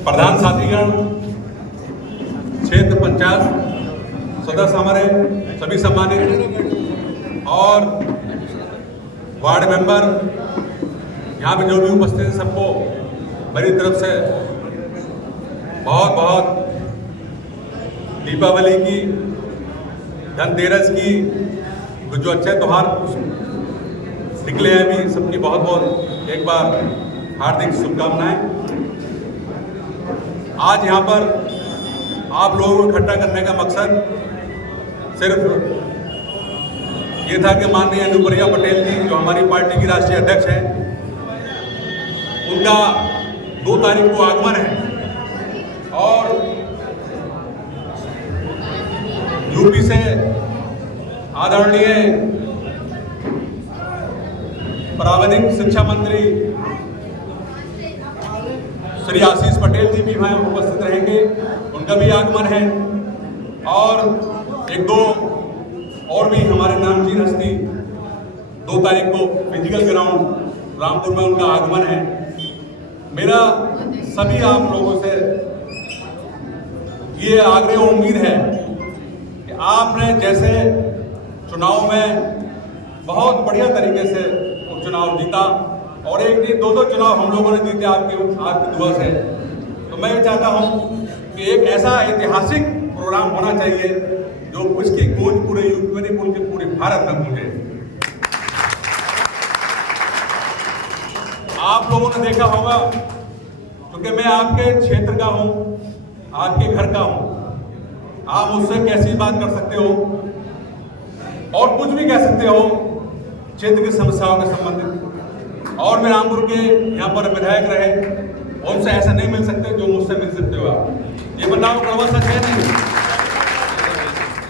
प्रधान साथीगण, क्षेत्र पंचायत सदस्य हमारे सभी सम्मानित और वार्ड मेंबर, यहाँ पे जो भी उपस्थित है सबको मेरी तरफ से बहुत बहुत दीपावली की, धनतेरस की जो अच्छे त्यौहार निकले हैं अभी, सबकी बहुत बहुत एक बार हार्दिक शुभकामनाएं। आज यहाँ पर आप लोगों को इकट्ठा करने का मकसद सिर्फ ये था कि माननीय अनुप्रिया पटेल जी जो हमारी पार्टी की राष्ट्रीय अध्यक्ष हैं, उनका 2 तारीख को आगमन है और यूपी से आदरणीय प्राविधिक शिक्षा मंत्री श्री आशीष पटेल जी भी वहाँ उपस्थित रहेंगे, उनका भी आगमन है और 1-2 और भी हमारे नामचीन हस्ती 2 तारीख को फिजिकल ग्राउंड रामपुर में उनका आगमन है। मेरा सभी आप लोगों से ये आग्रह और उम्मीद है कि आपने जैसे चुनाव में बहुत बढ़िया तरीके से उपचुनाव जीता और एक नहीं 2-2 चुनाव हम लोगों ने जीते आपकी दुआ से, तो मैं ये चाहता हूँ कि एक ऐसा ऐतिहासिक प्रोग्राम होना चाहिए जो उसकी गूंज पूरे यूपी में नहीं बल्कि पूरे भारत में गूंजे। आप लोगों ने देखा होगा, क्योंकि मैं आपके क्षेत्र का हूँ, आपके घर का हूँ, आप मुझसे कैसी बात कर सकते हो और कुछ भी कह सकते हो क्षेत्र की समस्याओं के संबंधित, और मैं रामपुर के यहाँ पर विधायक रहे, उनसे ऐसा नहीं मिल सकते जो मुझसे मिल सकते हो आप। ये बताओ कड़वा सच है नहीं?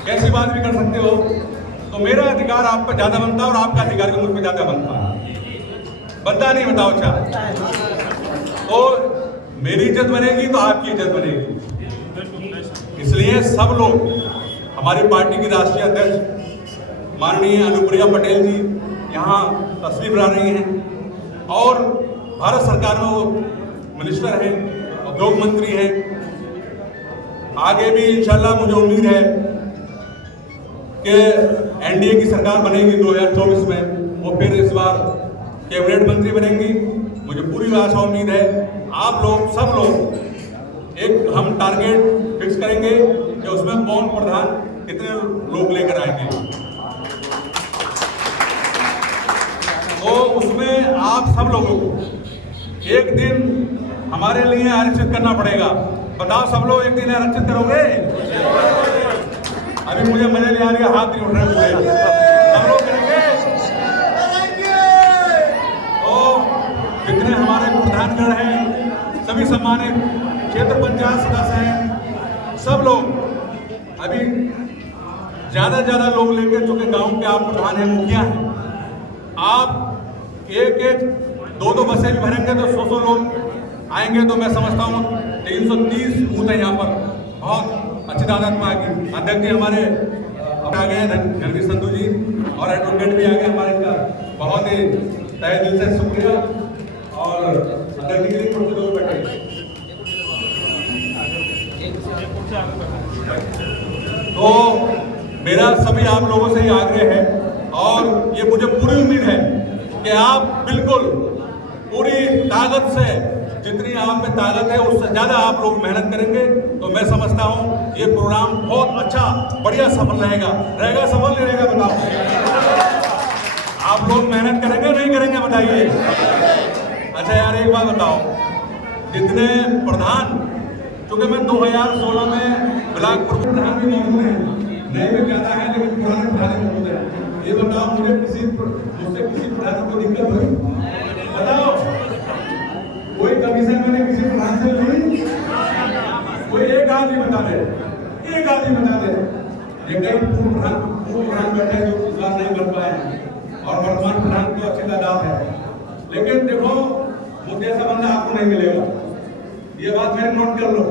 कैसी बात भी कर सकते हो, तो मेरा अधिकार आप पर ज्यादा बनता है और आपका अधिकार भी मुझ पर ज्यादा बनता नहीं, बताओ क्या? तो मेरी इज्जत बनेगी तो आपकी इज्जत बनेगी। इसलिए सब लोग, हमारी पार्टी की राष्ट्रीय अध्यक्ष माननीय अनुप्रिया पटेल जी यहाँ तशरीफ ला रही हैं और भारत सरकार में वो मिनिस्टर हैं, उद्योग मंत्री हैं। आगे भी इंशाल्लाह मुझे उम्मीद है कि एनडीए की सरकार बनेगी 2024 में, वो फिर इस बार कैबिनेट मंत्री बनेंगी। मुझे पूरी आशा उम्मीद है आप लोग सब लोग एक हम टारगेट फिक्स करेंगे कि उसमें कौन प्रधान कितने लोग लेकर आएंगे, तो उसमें आप सब लोगों को एक दिन हमारे लिए आरक्षित करना पड़ेगा। बताओ सब लोग एक दिन आरक्षित करोगे? अभी मुझे मजे नहीं आ रही, हाथ नहीं उठ रहे हुए, सब लोग करेंगे? तो जितने हमारे प्रधानगण हैं, सभी सम्मानित क्षेत्र पंचायत सदस्य हैं, सब लोग अभी ज्यादा लोग लेकर, चूंकि गांव के आप प्रधान हैं, मुखिया हैं, आप एक 2-2 बसें भी भरेंगे तो 100 लोग आएंगे, तो मैं समझता हूँ 330 बूथ है यहाँ पर, बहुत अच्छी तादाद में आएगी। अध्यक्ष जी हमारे आ गए हैं, जगदीश संधू जी, और एडवोकेट भी आ गए हमारे, इनका बहुत ही तहे दिल से शुक्रिया। और अध्यक्ष जी कुर्सी दो बैठे, तो मेरा सभी आप लोगों से ही आग्रह है और ये मुझे पूरी उम्मीद है कि आप बिल्कुल पूरी ताकत से, जितनी आप में ताकत है उससे ज्यादा आप लोग मेहनत करेंगे, तो मैं समझता हूं ये प्रोग्राम बहुत अच्छा बढ़िया सफल रहेगा। सफल नहीं रहेगा? बताओ आप लोग मेहनत करेंगे नहीं करेंगे, बताइए। अच्छा यार एक बात बताओ, जितने प्रधान, क्योंकि मैं 2016 में ब्लॉक प्रधान भी मौजूद है, नए में ज्यादा है लेकिन पुराने प्रधान मौजूद है, ये बताओ मुझे मुझसे किसी प्रधान को दिक्कत हुई? बताओ, कोई कमीशन मैंने किसी प्रधान से ली? कोई एक आदमी बता दे, एक आदमी बता दे। ये कई पूर्व प्रधान बैठे जो इस बार नहीं बन पाए और वर्तमान प्रधान की अच्छी तादाद है, लेकिन देखो मुझे ऐसा बंदा आपको नहीं मिलेगा, ये बात मेरे नोट कर लो।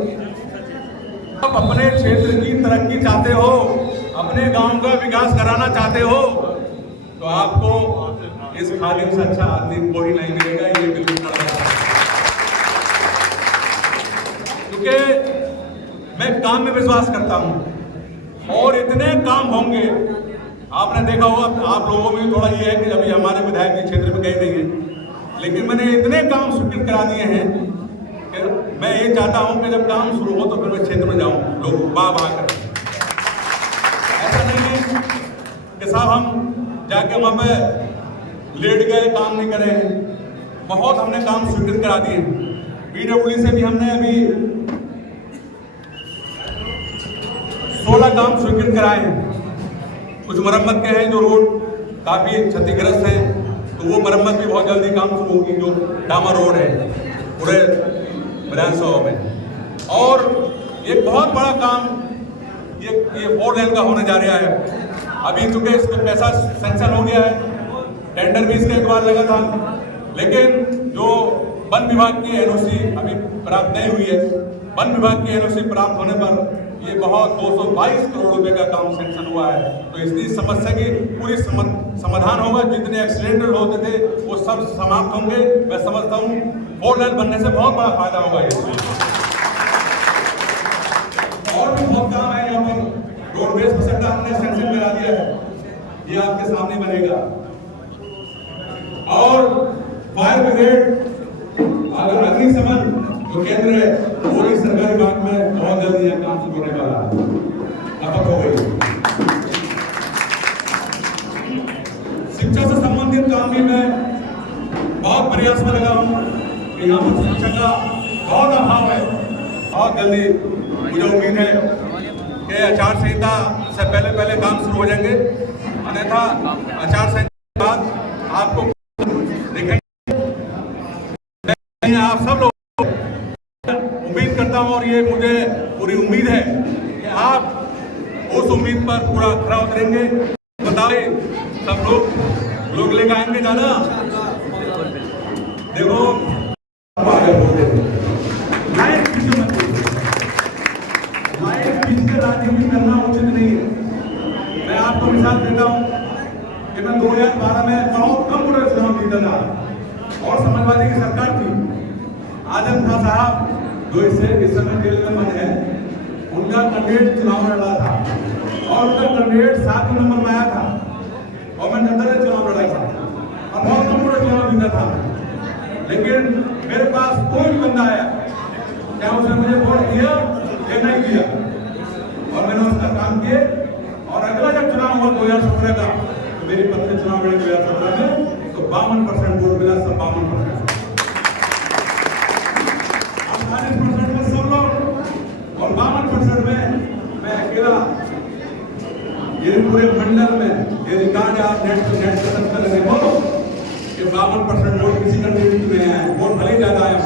आप अपने क्षेत्र की तरक्की चाहते हो, अपने गांव का विकास कराना चाहते हो, तो आपको इस खादिम से अच्छा आदमी कोई नहीं मिलेगा, ये बिल्कुल। क्योंकि मैं काम में विश्वास करता हूं और इतने काम होंगे। आपने देखा होगा, आप लोगों में थोड़ा ये है कि अभी हमारे विधायक के क्षेत्र में गए नहीं है, लेकिन मैंने इतने काम स्वीकृत करा दिए हैं कि मैं ये चाहता हूं कि जब काम शुरू हो तो फिर मैं क्षेत्र में जाऊं, लोग वाह वाह करें। ऐसा नहीं है कि साहब हम जाके वहां पे लेट गए, काम नहीं करें। बहुत हमने काम स्वीकृत करा दिए। पीडब्ल्यूडी से भी हमने अभी 16 काम स्वीकृत कराए हैं। कुछ मरम्मत के हैं जो रोड काफी क्षतिग्रस्त है, तो वो मरम्मत भी बहुत जल्दी काम शुरू होगी। जो डामर रोड है पूरे विधानसभा में, और एक बहुत बड़ा काम ये 4 लेन का होने जा रहा है। अभी चूंकि इसका पैसा सैंक्शन हो गया है, टेंडर भी इसके एक बार लगा था, लेकिन जो वन विभाग की एनओसी अभी प्राप्त नहीं हुई है, वन विभाग की एनओसी प्राप्त होने पर ये बहुत 222 करोड़ रुपए का काम सैंक्शन हुआ है। तो इसलिए समस्या की पूरी समाधान होगा। जितने एक्सीडेंट होते थे वो सब समाप्त होंगे। मैं समझता हूँ 4 लेन बनने से बहुत बड़ा फायदा होगा। और भी बहुत काम है यहाँ पर। रोडवेज बस अड्डा हमने सैंक्शन करा दिया है, ये आपके सामने बनेगा। और फायर ब्रिगेड, अग्निशमन जो केंद्र है, वो भी सरकारी विभाग में बहुत जल्दी यह काम शुरू होने वाला है। खपत हो गई। शिक्षा से संबंधित काम भी मैं बहुत प्रयास में लगा हूँ कि यहाँ पर शिक्षा का बहुत अभाव है। बहुत जल्दी मुझे उम्मीद है कि आचार संहिता से पहले काम शुरू हो जाएंगे, अन्यथा आचार संहिता के बाद आपको देखेंगे। आप सब लोग उम्मीद करता हूं, और ये मुझे पूरी उम्मीद है कि आप उस उम्मीद पर पूरा खरा उतरेंगे। बताए सब लोग लेकर आएंगे जाना। देखो राजनीति करना उचित नहीं है। मैं आपको मिसाल देता हूं कि मैं 2012 में बहुत कम वोट चुनाव जीता था और समाजवादी की सरकार थी। आजम खान साहब जो इस समय जेल में बंद है, उनका कैंडिडेट चुनाव लड़ा था और उनका कैंडिडेट 7 नंबर में आया था और मैं 90 में चुनाव लड़ा था और बहुत कम वोट चुनाव जीता था। लेकिन मेरे पास कोई भी बंदा आया, क्या उसने मुझे वोट दिया या नहीं दिया, और मैंने उसका काम किए। और अगला जब चुनाव हुआ 2017 का, तो मेरी पत्नी चुनाव लड़ी 2017 में, तो 52% वोट मिला। सब 52% में सब लोग, और 52% में मैं अकेला। ये पूरे मंडल में ये रिकॉर्ड है, आप नेट पे सर्च कर देखो कि 52% वोट किसी कैंडिडेट को नहीं आया। वोट भले ज्यादा आया,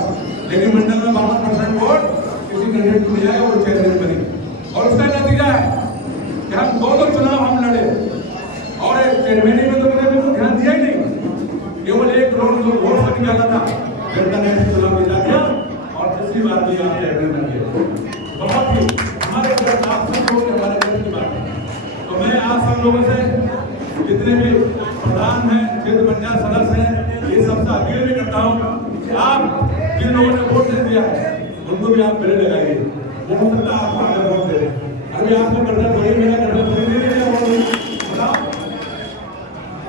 लेकिन मंडल में 52% वोट किसी कैंडिडेट को नहीं आया, वो चेयरमैन बने। और उसका नतीजा है कि हम 2 चुनाव हम लड़े, और चेयरमैनी में तो मैंने बिल्कुल ध्यान दिया ही नहीं। केवल 1 करोड़ जो वोट से निकाला था, जनता ने चुनाव जिता दिया और तीसरी बार भी आप चेयरमैन बन गए। बहुत ही हमारे आप सब लोग हमारे घर की बात है। तो मैं आप सब लोगों से, जितने भी प्रधान हैं, क्षेत्र पंचायत सदस्य हैं, ये सबसे अपील भी करता हूँ कि आप जिन लोगों ने वोट दे दिया है उनको भी आप पहले लगाइए। वो हो सकता है आपको आगे वोट दे। अभी आपको करना थोड़ी, मेरा करना थोड़ी नहीं देगा वोट, बताओ।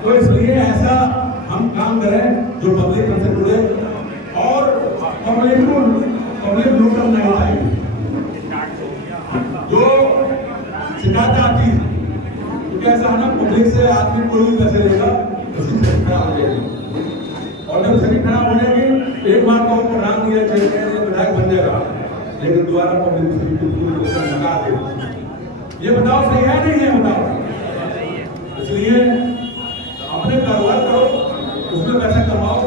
तो इसलिए ऐसा हम काम करें जो पब्लिक हमसे जुड़े और पब्लिक लूटन नहीं आएगी। जो शिकायत आती है, क्योंकि ऐसा है ना, पब्लिक से आदमी कोई भी पैसे लेगा, उसकी छवि खराब हो जाएगी। और जब छवि खराब हो जाएगी, एक बार तो प्रधान दिया विधायक बन जाएगा, लेकिन दोबारा पब्लिक लगा देगा। ये बताओ सही है नहीं है? बताओ। इसलिए अपने कारोबार करो, उसमें पैसा कमाओ,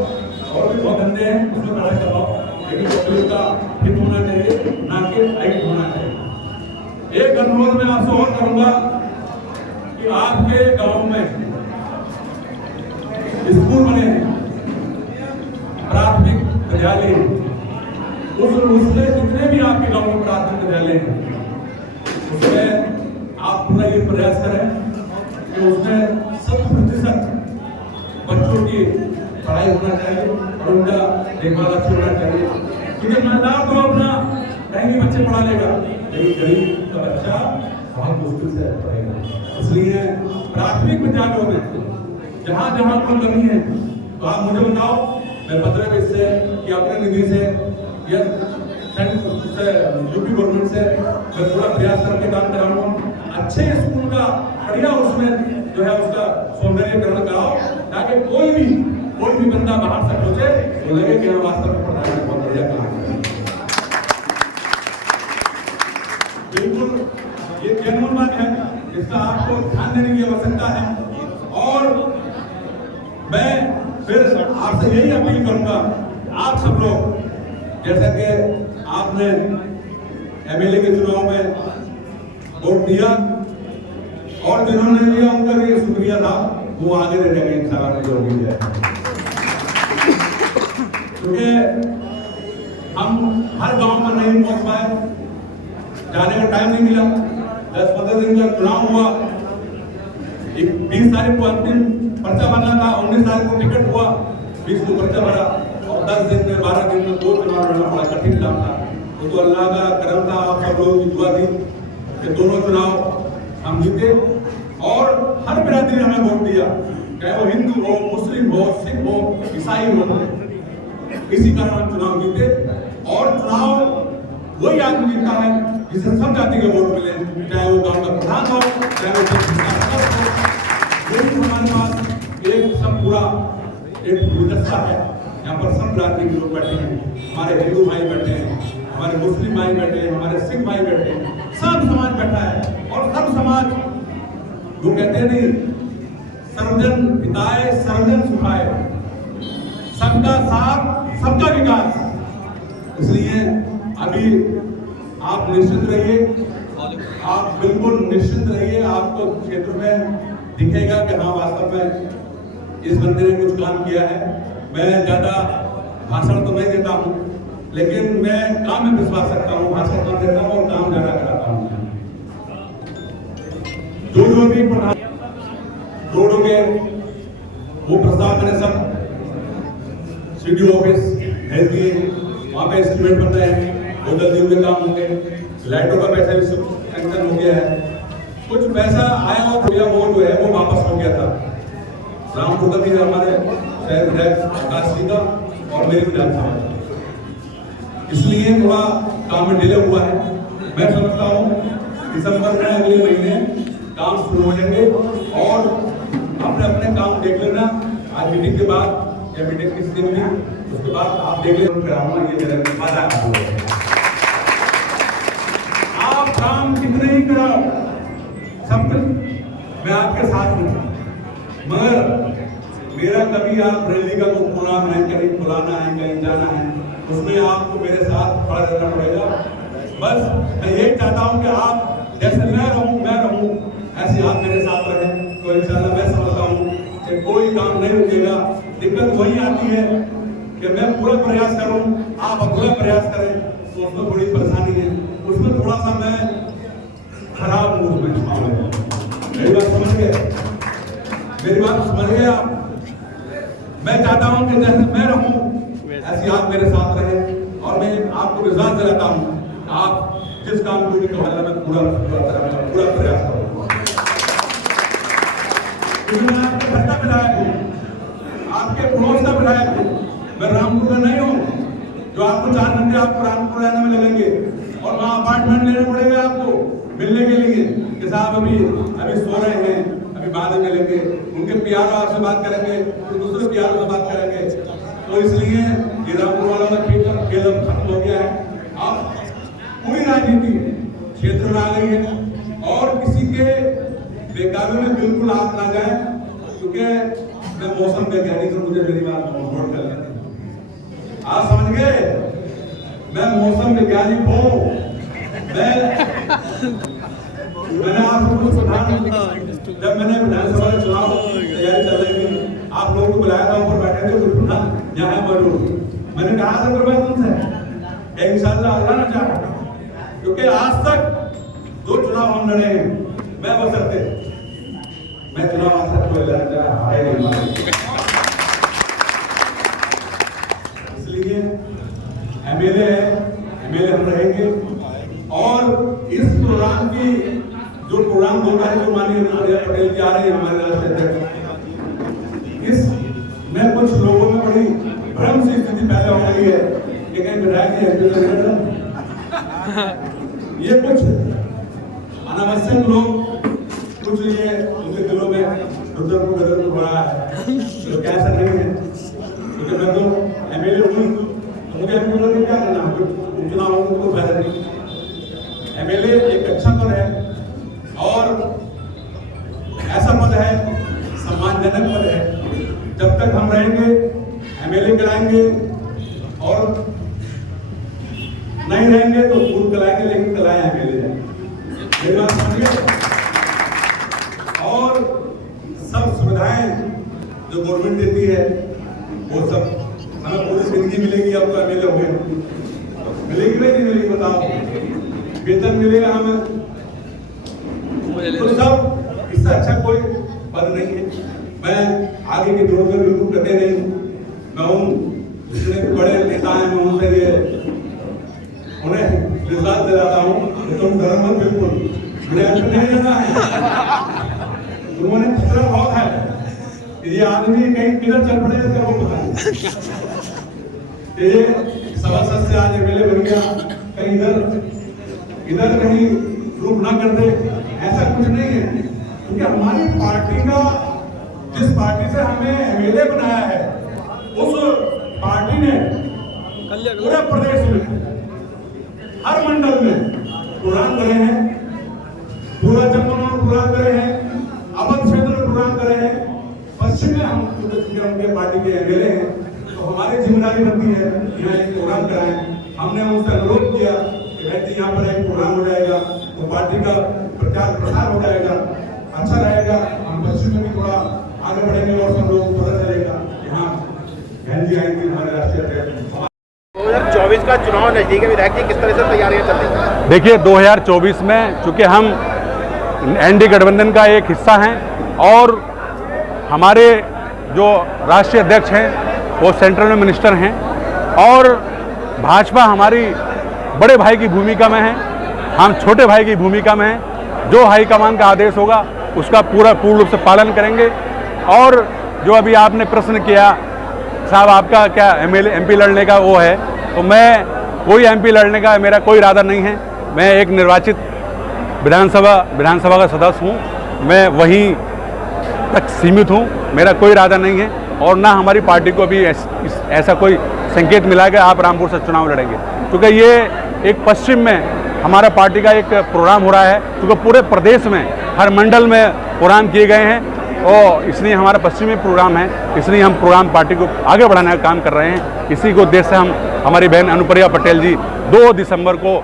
और भी बहुत धंधे हैं उसमें पैसा कमाओ, लेकिन पब्लिक का हित होना चाहिए, ना कि हाइट होना चाहिए। एक अनुरोध मैं आपसे और करूंगा कि आपके गांव में स्कूल बने हैं, प्राथमिक विद्यालय, उसमें जितने भी आपके गांव में प्राथमिक विद्यालय हैं, उसमें आप पूरा ये प्रयास करें कि उसमें 100% बच्चों की पढ़ाई होना चाहिए और उनका देखभाल अच्छा होना चाहिए। क्योंकि महिलाओं को अपना कहीं भी बच्चे पढ़ा लेगा, लेकिन गरीब का बच्चा बहुत मुश्किल से पढ़ेगा। इसलिए प्राथमिक विद्यालयों में जहाँ जहाँ कोई कमी है तो आप मुझे बताओ, मैं 15 बीस से या अपने निधि से या यूपी गवर्नमेंट से मैं पूरा प्रयास करके काम कराऊंगा। अच्छे स्कूल का बढ़िया उसमें जो है उसका सौंदर्यीकरण कराओ, ताकि कोई भी बंदा बाहर से सोचे तो लगे कि हम वास्तव में पढ़ाई में बहुत बढ़िया काम करें। बिल्कुल ये जेन्युइन बात है, इसका आपको ध्यान देने की आवश्यकता है। और मैं फिर आपसे यही अपील करूंगा, आप सब लोग जैसा कि आपने एमएलए के चुनाव में वोट दिया और जिन्होंने दिया उनका भी शुक्रिया था, वो आगे रहेंगे इंशाल्लाह जो भी है, क्योंकि हम हर गांव में नहीं पहुंच पाए, जाने का टाइम नहीं मिला। 10-15 दिन का चुनाव हुआ, 20 तारीख को अंतिम पर्चा भरना था, 19 तारीख को टिकट हुआ, 20 को पर्चा भरा और 10 दिन में 12 दिन में 2 चुनाव लड़ना बड़ा कठिन काम था। वो तो अल्लाह का करम था, आप सब लोगों की दुआ थी कि दोनों चुनाव हम जीते और हर बिरादरी हमें वोट दिया, चाहे वो हिंदू हो, मुस्लिम हो, सिख हो, ईसाई हो, इसी कारण हम चुनाव जीते। और चुनाव वही आदमी जीतता है जिसे सब जाति के वोट मिले, चाहे वो गांव का प्रधान हो, चाहे वो हमारे पास एक सब पूरा एक गुलदस्ता है। यहाँ पर सब जाति के लोग बैठे हैं, हमारे हिंदू भाई बैठे हैं, हमारे मुस्लिम भाई बैठे हैं, हमारे सिख भाई बैठे हैं, सब समाज बैठा है। और सब समाज जो कहते हैं नहीं, सर्वजन हिताय सर्वजन सुखाय, सबका साथ सबका विकास। इसलिए अभी आप निश्चित रहिए, आप बिल्कुल निश्चित रहिए, आपको क्षेत्र में दिखेगा कि हाँ वास्तव में इस बंदे ने कुछ काम किया है। मैं ज्यादा भाषण तो नहीं देता हूँ, लेकिन मैं काम में विश्वास रखता हूँ, भाषण कम देता हूँ और काम ज्यादा कराता हूँ। जो भी रोडों के वो प्रस्ताव मैंने सब सीडीओ ऑफिस भेज दिए, वहाँ पे एस्टिमेट बन रहे हैं, 2-10 दिन में काम होंगे। लाइटों का पैसा भी सैंक्शन हो गया है, कुछ पैसा आया और थोड़ा वो जो है वो वापस हो गया था। रामपुर का भी हमारे शहर विधायक आकाश जी का और मेरी विधानसभा, इसलिए थोड़ा काम में डिले हुआ है। मैं समझता हूँ दिसंबर में अगले महीने काम शुरू हो जाएंगे और अपने अपने काम देख लेना। आज मीटिंग के बाद या मीटिंग किस दिन में, उसके बाद आप देख लेना, कराऊंगा ये मेरा वादा है। आप काम कितने ही कराओ, सब मैं आपके साथ हूँ, मगर मेरा कभी आप रैली का कोई प्रोग्राम है, कहीं बुलाना है, कहीं जाना है, उसमें आपको मेरे साथ खड़ा रहना पड़ेगा। बस मैं यही चाहता हूँ कि आप जैसे मैं रहूँ ऐसे आप मेरे साथ रहें, तो इंशाल्लाह मैं समझता हूँ कि कोई काम नहीं रुकेगा। दिक्कत वही आती है कि मैं पूरा प्रयास करूँ, आप पूरा प्रयास करें, तो उसमें थोड़ी परेशानी है, उसमें थोड़ा सा मैं खराब हूँ उसमें मामले में। मेरी बात समझ गए? मेरी बात समझ गए आप? मैं चाहता हूं कि जैसे मैं रहूं ऐसे आप मेरे साथ रहें और मैं आपको विश्वास दिलाता हूं आप जिस काम को भी कहला मैं पूरा प्रयास करूंगा। मैं आपके घर का विधायक हूं, आपके पड़ोस का विधायक हूं, मैं रामपुर का नहीं हूं जो आपको 4 घंटे आपको रामपुर रहने में लगेंगे और वहाँ अपार्टमेंट लेना पड़ेगा आपको मिलने के लिए कि साहब अभी सो रहे हैं, अभी बाद में मिलेंगे, उनके प्यार आपसे बात करेंगे, तो दूसरे प्यार से बात करेंगे। तो इसलिए ये रामपुर वाला खेल खत्म हो गया है। अब पूरी राजनीति क्षेत्र में आ गई है और किसी के बेकाबू में बिल्कुल आप ना जाए, क्योंकि मैं मौसम वैज्ञानिक से मुझे मेरी बात नोट कर लेते हैं। आप समझ गए? मैं मौसम वैज्ञानिक हूँ। मैंने आपको जब मैंने विधानसभा का चुनाव तैयारी चल रही थी, आप लोगों को बुलाया था, ऊपर बैठे थे, कुछ ना यहाँ मौजूद, मैंने कहा था मैं तुमसे इंशाल्लाह अल्लाह ना चाहे, क्योंकि आज तक 2 चुनाव हम लड़े हैं, मैं बसरते मैं चुनाव आज तक कोई हारे नहीं मारे। इसलिए एमएलए है, एमएलए हम रहेंगे। और इस प्रोग्राम की जो प्रोग्राम होगा है, जो माननीय अनुप्रिया पटेल जी आ रहे हैं हमारे राष्ट्रीय अध्यक्ष, इसमें कुछ लोगों में बड़ी भ्रम सी स्थिति पैदा हो गई है कि कहीं विधायक ये कुछ अनावश्यक लोग कुछ ये उनके दिलों में रुद्र को बदल हो रहा है, तो कैसा नहीं है, क्योंकि मैं तो एमएलए हूँ, मुझे एमएलए क्या करना है, चुनाव को फायदा नहीं। एमएलए एक अच्छा पद है और ऐसा पद है, सम्मानजनक पद है। जब तक हम रहेंगे एमएलए कराएंगे और नहीं रहेंगे तो फूल कराएंगे, लेकिन कराए एमएलए है। मेरी बात समझिए। और सब सुविधाएं जो गवर्नमेंट देती है वो सब हमें पूरी जिंदगी मिलेगी। अब तो एमएलए हो गए, मिलेगी नहीं मिलेगी बताओ? वेतन मिलेगा हमें, तो सब इससे अच्छा कोई पद नहीं है। मैं आगे के दौर में बिल्कुल कटे नहीं, मैं उन जितने बड़े नेता हैं मैं उनसे ये उन्हें विश्वास दिलाता हूँ कि तुम धर्म मत, बिल्कुल नहीं जाना है। उन्होंने खतरा बहुत है कि ये आदमी कहीं किधर चल पड़े इसका वो पता नहीं। ये सवा से आज एमएलए बन गया, कहीं इधर कहीं रूप ना कर दे, ऐसा कुछ नहीं है। क्योंकि हमारी पार्टी का, जिस पार्टी से हमें एमएलए बनाया है, उस पार्टी ने पूरे प्रदेश में हर मंडल में प्रोग्राम करे हैं, पूरा चंबल में प्रोग्राम करे हैं, अवध क्षेत्र में प्रोग्राम करे हैं, पश्चिम में हम उनके पार्टी के एमएलए हैं, तो हमारी जिम्मेदारी बनती है यहाँ एक प्रोग्राम कराएं। हमने उनसे अनुरोध किया कि भाई यहाँ पर एक प्रोग्राम हो जाएगा तो पार्टी का प्रचार प्रसार हो जाएगा, अच्छा रहेगा, हम पश्चिम में भी थोड़ा आगे बढ़ेंगे और सब लोगों को पता चलेगा कि हाँ बहन जी आएंगे हमारे राष्ट्रीय अध्यक्ष। 2024 का चुनाव नजदीक है, विधायक जी किस तरह से तैयारियां चल रही हैं? देखिए 2024 में चूंकि हम एनडीए गठबंधन का एक हिस्सा हैं और हमारे जो राष्ट्रीय अध्यक्ष हैं वो सेंट्रल में मिनिस्टर हैं और भाजपा हमारी बड़े भाई की भूमिका में है, हम छोटे भाई की भूमिका में हैं। जो हाईकमान का आदेश होगा उसका पूर्ण रूप से पालन करेंगे। और जो अभी आपने प्रश्न किया साहब आपका क्या एमएलए एमपी लड़ने का वो है, तो मैं कोई एमपी लड़ने का मेरा कोई इरादा नहीं है। मैं एक निर्वाचित विधानसभा का सदस्य हूँ, मैं वहीं तक सीमित हूँ, मेरा कोई इरादा नहीं है। और ना हमारी पार्टी को भी ऐसा कोई संकेत मिला कि आप रामपुर से चुनाव लड़ेंगे, क्योंकि ये एक पश्चिम में हमारा पार्टी का एक प्रोग्राम हो रहा है, क्योंकि पूरे प्रदेश में हर मंडल में प्रोग्राम किए गए हैं और इसलिए हमारा पश्चिमी प्रोग्राम है, इसलिए हम प्रोग्राम पार्टी को आगे बढ़ाने का काम कर रहे हैं। इसी को उद्देश्य से हम हमारी बहन अनुप्रिया पटेल जी 2 दिसंबर को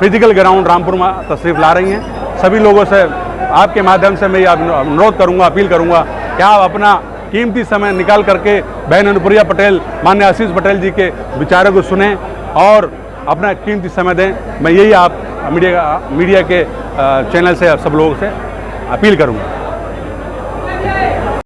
फिजिकल ग्राउंड रामपुर में तशरीफ ला रही हैं। सभी लोगों से आपके माध्यम से मैं अनुरोध करूंगा, अपील करूंगा कि आप अपना कीमती समय निकाल करके बहन अनुप्रिया पटेल, माननीय आशीष पटेल जी के विचारों को सुनें और अपना कीमती समय दें। मैं यही आप मीडिया के चैनल से सब लोगों से अपील करूंगा।